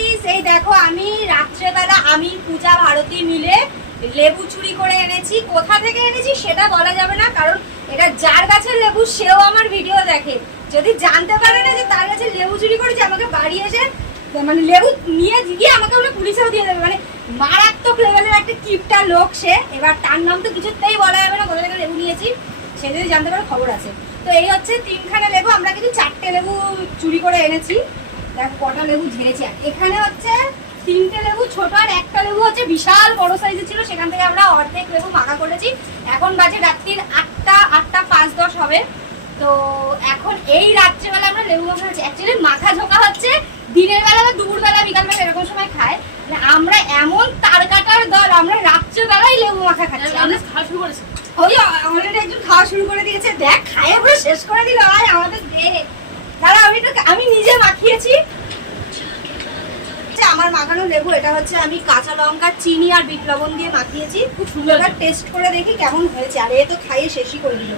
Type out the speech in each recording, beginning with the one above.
Guys, এই দেখো আমি রাত্রেবেলা আমি পূজা ভারতী মিলে লেবু চুরি করে এনেছি। কোথা থেকে এনেছি সেটা বলা যাবে না, কারণ এটা যার গাছের লেবু সেও আমার ভিডিও দেখে। যদি জানতে পারে না যে তার কাছে লেবু চুরি করেছে, আমাকে বাড়ি এসে মানে লেবু নিয়ে গিয়ে আমাকে ওটা পুলিশেও দিয়ে দেবে। মানে মারাত্মক লেভেলের একটা কিপটা লোক সে। এবার তার নাম তো কিছুতেই বলা যাবে না, কোথা থেকে লেবু নিয়েছি সে যদি জানতে পারে খবর আছে। তো এই হচ্ছে 3খানা লেবু, আমরা কিন্তু 4টে লেবু চুরি করে এনেছি। দেখো কটা লেবু ঝেড়েছি। এখানে হচ্ছে 3টে লেবু ছোট, আর একটা লেবু হচ্ছে বিশাল বড় সাইজের ছিল, সেখান থেকে আমরা অর্ধেক লেবু মাখা করেছি। এখন বাজে রাত্রির 8টা 5-10 হবে। তো এখন এই রাত্রেবেলা আমরা লেবু মাখা খাচ্ছি। অ্যাকচুয়ালি মাখা ঝোঁকা হচ্ছে দিনের বেলা বা দুপুরবেলা বিকালবেলা এরকম সময় খায়। আমরা এমন তার কাটার দল, আমরা রাত্রেবেলায় লেবু মাখা খাচ্ছি। আমরা খাওয়া শুরু করেছি, ওই অলরেডি একজন খাওয়া শুরু করে দিয়েছে। দেখ খাইয়ে পুরো শেষ করে দিল ভাই আমাদের দেহে। দাঁড়া আমি নিজে মাখিয়েছি। আমার মাখানো লেবু এটা হচ্ছে আমি কাঁচা লঙ্কা, চিনি আর বিট লবণ দিয়ে মাখিয়েছি। খুব সুন্দর টেস্ট করে দেখি কেমন হয়েছে। আর এ তো খাইয়ে শেষই করে দিল।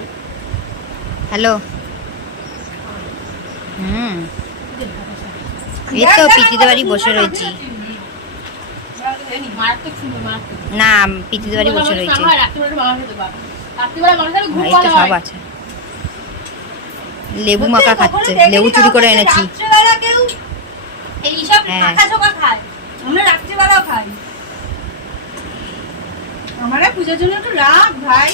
হ্যালো। এই তো পিতিদের বাড়ি বসে রয়েছি। না, পিতিদের বাড়ি বসে রয়েছে। সব আছে। লেবু মাখা খাচ্ছে, লেবু চুরি করে এনেছি। রাত্রেবেলা কেউ এইসব মাখা ঝোঁকা খায়, আমরা রাত্রিবেলাও খাই। আমরা পূজার জন্য একটু রাত ভাই।